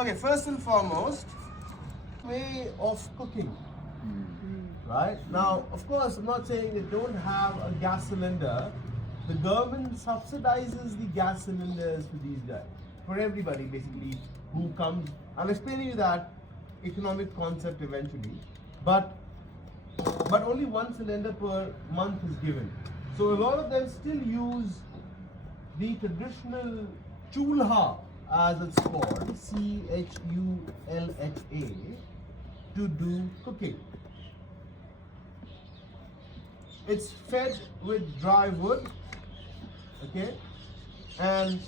Okay, first and foremost, way of cooking. Right? Now, of course, I'm not saying they don't have a gas cylinder. The government subsidizes the gas cylinders for these guys. For everybody, basically, who comes. I'll explain you that economic concept eventually. But only one cylinder per month is given. So a lot of them still use the traditional chulha, as it's called, C-H-U-L-H-A, to do cooking. It's fed with dry wood, okay, and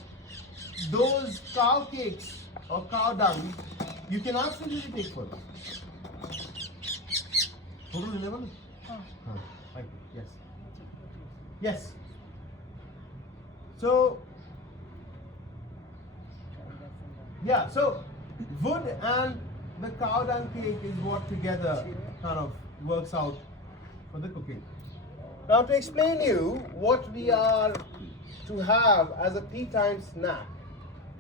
those cow cakes or cow dung, you can absolutely take for them. Total 11? Thank you. Yes. Yes. So, yeah, so wood and the cow dung cake is what together kind of works out for the cooking. Now to explain you what we are to have as a tea time snack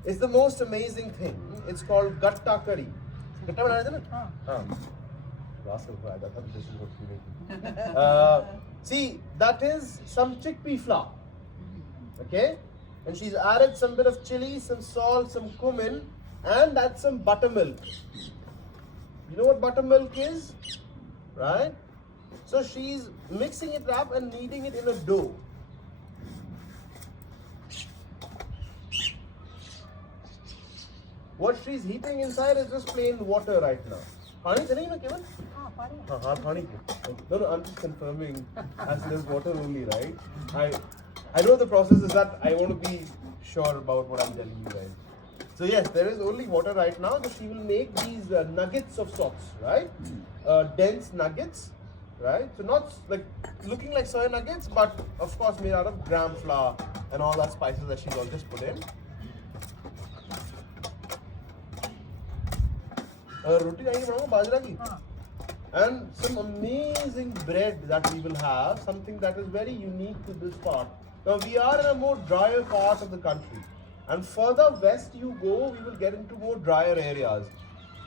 is the most amazing thing. It's called Gatta Curry. Gatta banana hai na? See, that is some chickpea flour. Okay? And she's added some bit of chili, some salt, some cumin, and that's some buttermilk. You know what buttermilk is? Right? So she's mixing it up and kneading it in a dough. What she's heating inside is just plain water right now. Pani chale na Kevin? Pani. No, I'm just confirming as there's water only, right? I know the process is that I want to be sure about what I'm telling you guys. So yes, there is only water right now. So she will make these nuggets of sorts, right? Dense nuggets. Right? So not like looking like soy nuggets, but of course made out of gram flour and all that spices that she's all just put in. Roti bajra ki. And some amazing bread that we will have, something that is very unique to this part. Now we are in a more drier part of the country, and further west you go, we will get into more drier areas.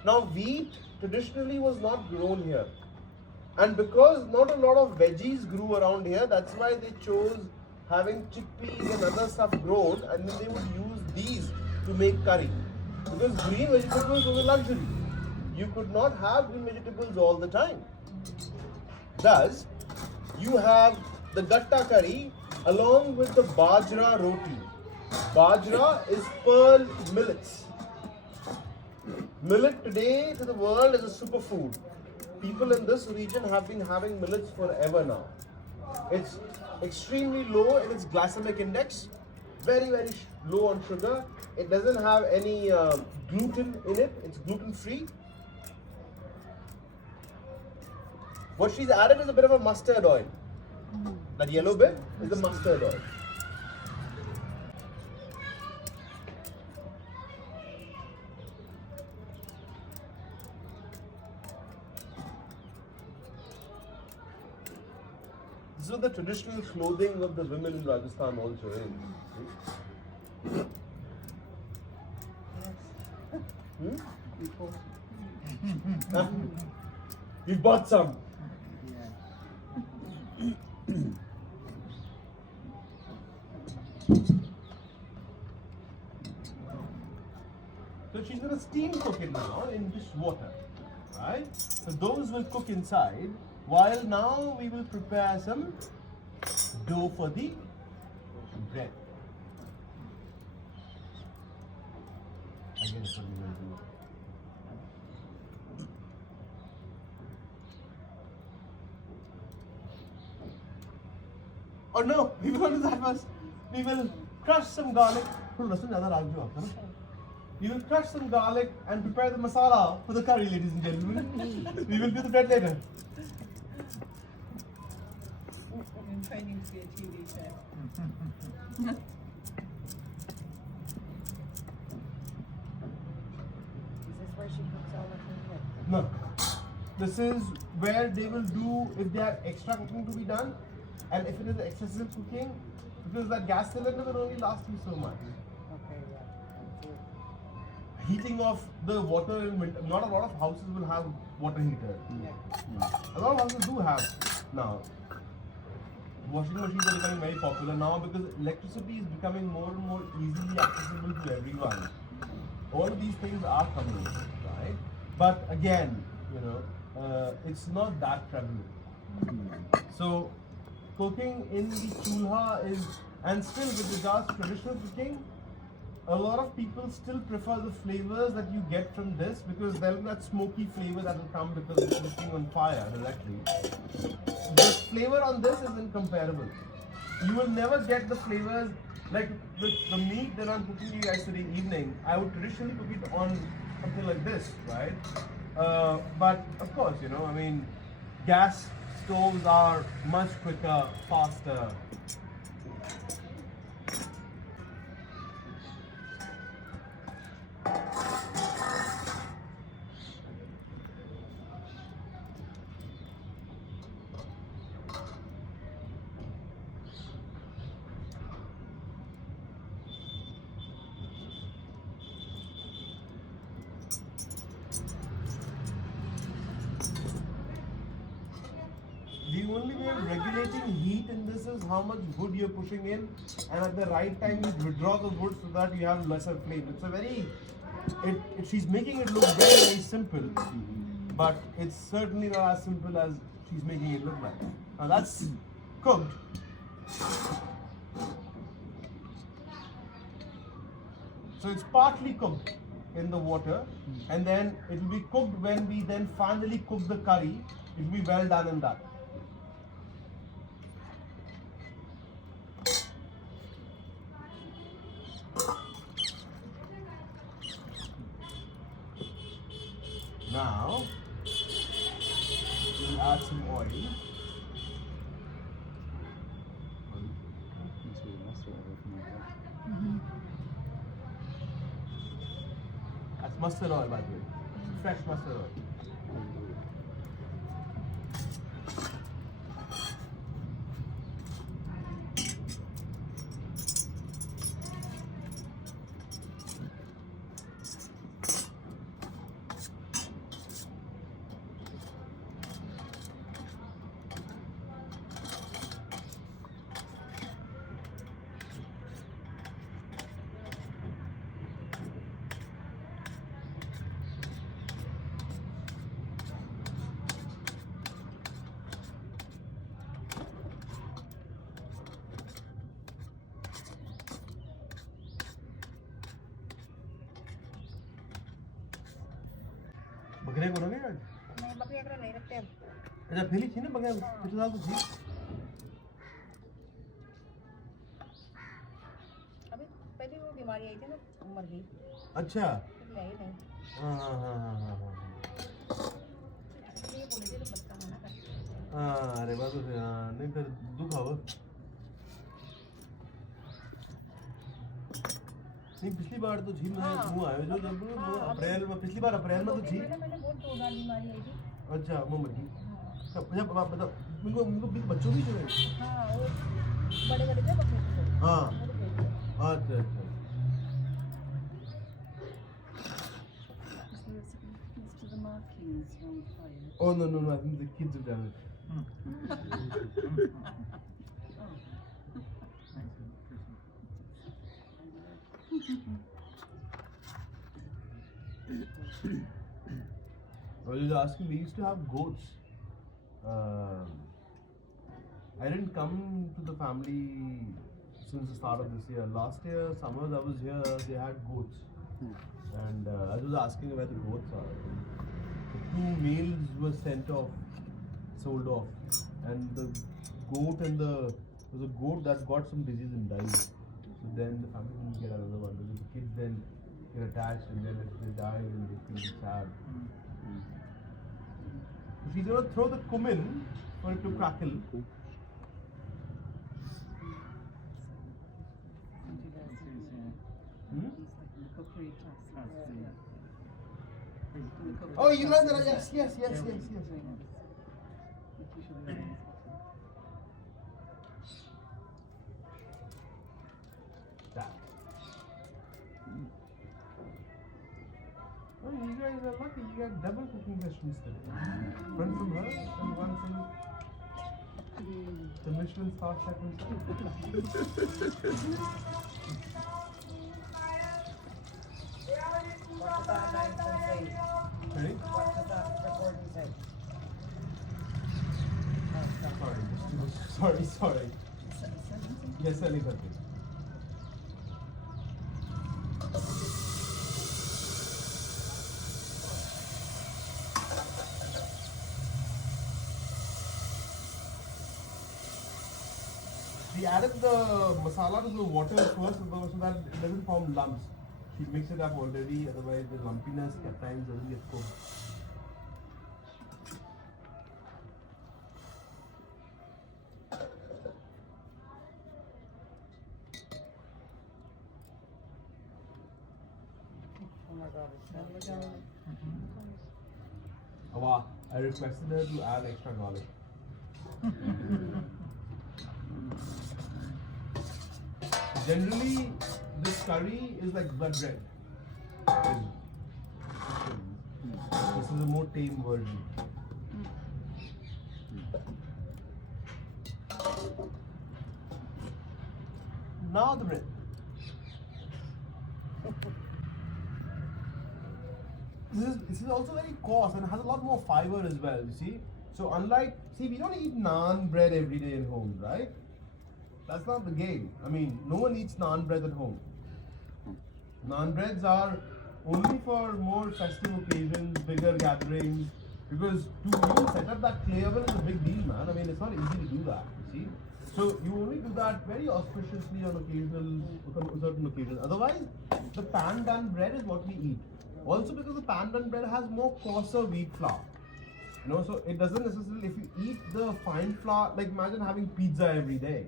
Now wheat traditionally was not grown here. And because not a lot of veggies grew around here, that's why they chose having chickpeas and other stuff grown, and then they would use these to make curry. Because green vegetables was a luxury. You could not have green vegetables all the time. Thus, you have the Gatta Curry along with the bajra roti. Bajra is pearl millets. Millet today to the world is a superfood. People in this region have been having millets forever now. It's extremely low in its glycemic index, very low on sugar. It doesn't have any gluten in it. It's gluten free. What she's added is a bit of a mustard oil. That yellow bit is the mustard oil. This is the traditional clothing of the women in Rajasthan also is. You bought some. So she's going to steam cook it now in this water, right? So those will cook inside. While now we will prepare some dough for the bread. Again, what we will do. Oh no, we will not do that first. We will crush some garlic. We will crush some garlic and prepare the masala for the curry, ladies and gentlemen. We will do the bread later. I'm training to be a TV chef. Is this where she cooks all of her food? No. This is where they will do, if there are extra cooking to be done, and if it is excessive cooking, because that gas cylinder will only last you so much. Okay, yeah. That's it. heating of the water in winter. Not a lot of houses will have water heater. A lot of houses do have now. Washing machines are becoming very popular now because electricity is becoming more and more easily accessible to everyone. All of these things are coming, right? But again, it's not that prevalent. So cooking in the chulha is, and still with regards to traditional cooking, a lot of people still prefer the flavors that you get from this because there will be that smoky flavor that will come because it's cooking on fire directly. The flavor on this is incomparable. You will never get the flavors like the meat that I'm cooking you yesterday evening. I would traditionally cook it on something like this, right? But of course, gas stoves are much quicker, faster. The only way of regulating heat in this is how much wood you're pushing in, and at the right time you withdraw the wood so that you have lesser flame. It's a very, she's making it look very, very simple, but it's certainly not as simple as she's making it look like. Now that's cooked. So it's partly cooked in the water, and then it will be cooked when we then finally cook the curry. It will be well done in that. Now, we'll add some oil. That's mustard oil, by the way. Fresh mustard oil. बकरे करोगे आज? नहीं बकरी अगर नहीं रखते हम। अच्छा पहली थी ना बकरे पिछले साल तो थी। अभी पहले वो बीमारी आई थी ना मर गई। अच्छा। फिर आई नहीं। हाँ। ये बोले थे तो बच्चा मना कर। हाँ अरे बात तो नहीं फिर दुख होगा। नहीं पिछली बार तो झील में मुँह आया जो जब अप्रैल में पिछली बार अप्रैल में तो झील मैंने बहुत जोरदार बीमारी आई थी। अच्छा वो मर गई जब आप बताओ उनको बच्चों भी जो है हाँ वो बड़े थे बच्चे हाँ अच्छा oh no I think the kids have done it I was asking, we used to have goats. I didn't come to the family since the start of this year. Last year, summers I was here, they had goats. And I was asking where the goats are. The 2 males were sent off, sold off. And the goat and there was a goat that got some disease and died. So then the family didn't get another one. Because the kids then get attached and then if they die, then they feel sad. If you don't throw the cumin for it to crackle. Oh, you learned that? Yes. That. you guys are lucky. You got double cooking sessions today. One from her and one from the Michelin star chef himself. What's that line from say? Ready? What's that recording say? Sorry. Yes, selling something. We added the masala to the water first so that it doesn't form lumps. You mix it up already, otherwise the lumpiness at times doesn't get cooked. Oh my god, it's so Awa, I requested her to add extra garlic. Generally, this curry is like blood red. This is a more tame version. Now the bread. This is also very coarse and has a lot more fiber as well, you see. So unlike, we don't eat naan bread every day in homes, right? That's not the game. I mean, no one eats naan bread at home. Naan breads are only for more festive occasions, bigger gatherings, because to even set up that clay oven is a big deal, man. I mean, it's not easy to do that, you see. So you only do that very auspiciously on certain occasions. Otherwise, the pan-done bread is what we eat. Also because the pan-done bread has more coarser wheat flour. You know, so it doesn't necessarily, if you eat the fine flour, like imagine having pizza every day.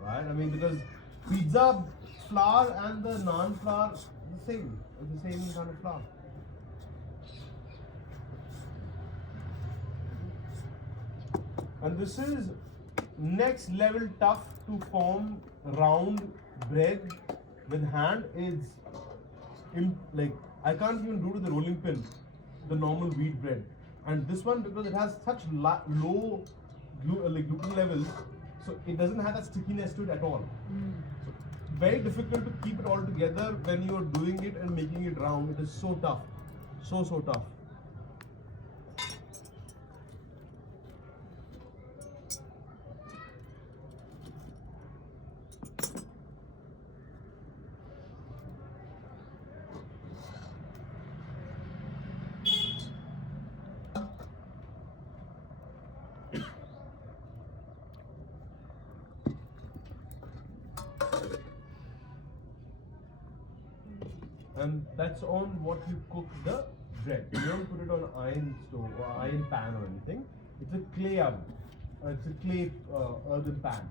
Right? I mean, because pizza flour and the naan flour is the same. It's the same kind of flour. And this is next level tough to form round bread with hand. It's like I can't even do to the rolling pin the normal wheat bread. And this one, because it has such low gluten levels, so it doesn't have that stickiness to it at all. So very difficult to keep it all together when you're doing it and making it round. It is so tough, so tough. And that's on what you cook the bread. You don't put it on iron stove or iron pan or anything. It's a clay oven. It's a clay earthen pan.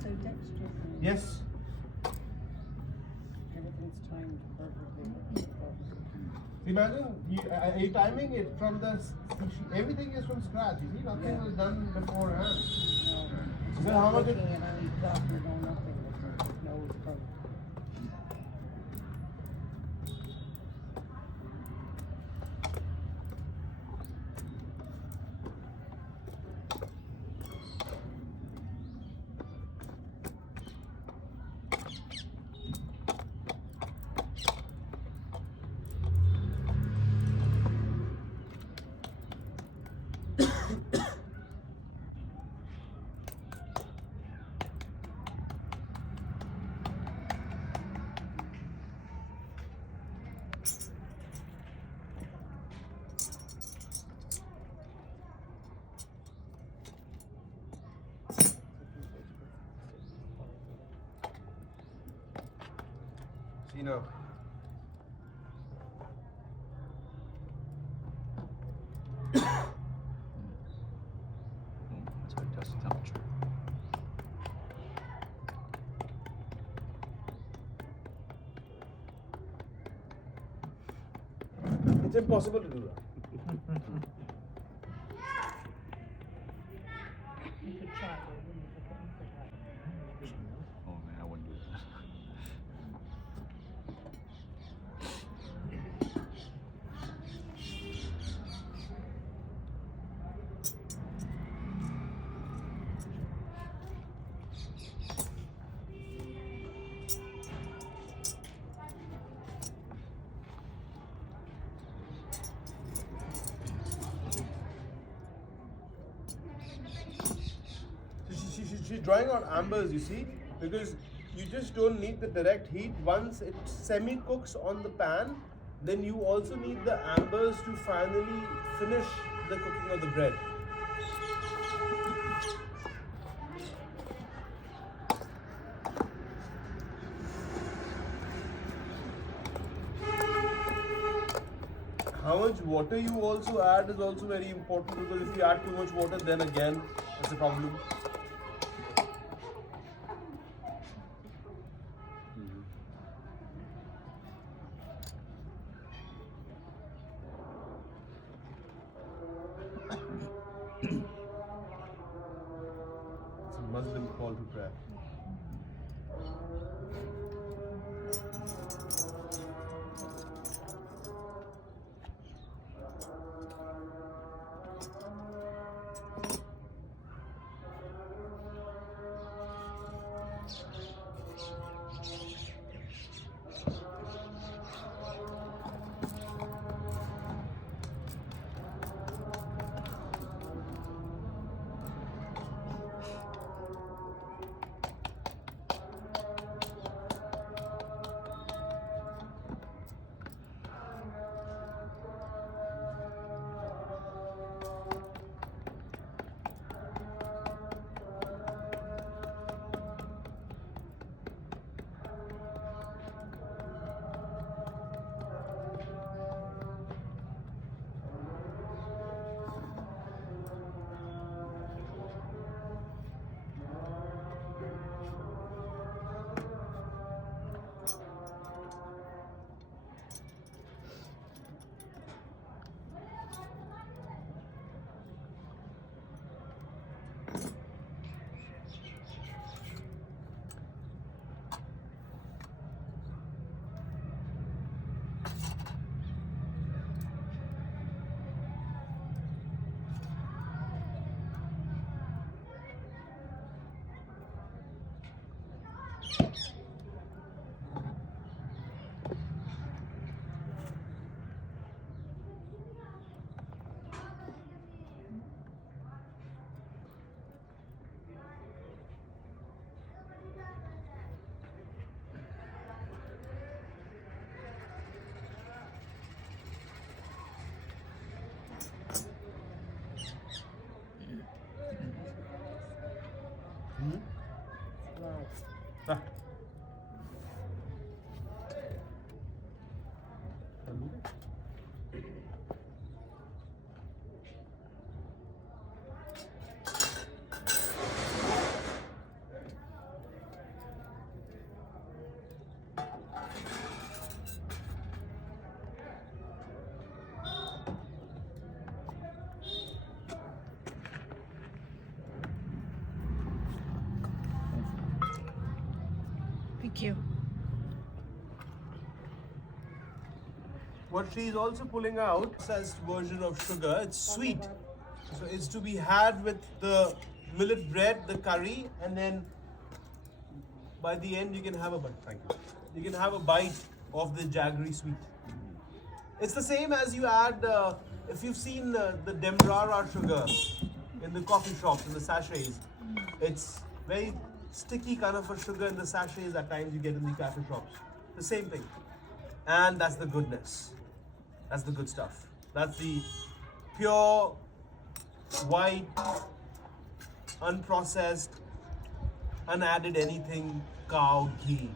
So dexterous. Yes. everything's timed perfectly. Imagine you timing it from the everything is from scratch. You see, nothing was done beforehand. No, how much looking at any doctor, no nothing. There's no problem. See now. That's how it does the temperature. It's impossible to do that. she's drawing out ambers, you see, because you just don't need the direct heat. Once it semi-cooks on the pan, then you also need the ambers to finally finish the cooking of the bread. How much water you also add is also very important, because if you add too much water, then again it's a problem. It's a Muslim call to prayer. Ah. Thank you. What she is also pulling out, processed version of sugar. It's sweet, so it's to be had with the millet bread, the curry, and then by the end you can have a bite. Thank you. You can have a bite of the jaggery sweet. It's the same as you add. If you've seen the demerara sugar in the coffee shops, in the sachets, it's very sticky kind of a sugar in the sachets at times you get in the cafe shops. The same thing. And that's the goodness. That's the good stuff. That's the pure, white, unprocessed, unadded anything cow ghee.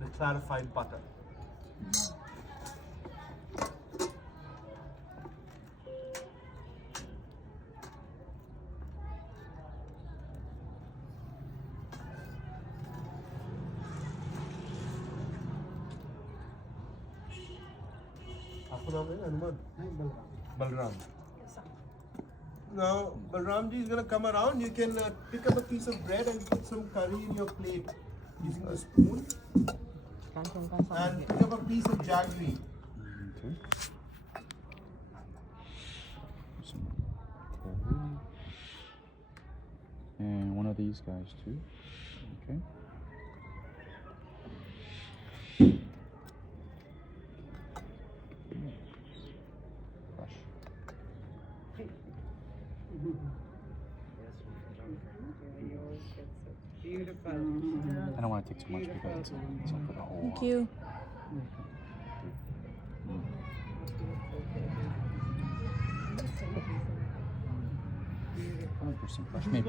The clarified butter. Balram. Now, Balramji is going to come around. You can pick up a piece of bread and put some curry in your plate using the spoon. And pick up a piece of jaggery. Okay. Some curry. And one of these guys too. Okay. Fresh. Beautiful. I don't want to take too much because it's not for the whole. Thank you. There's some fresh, maybe.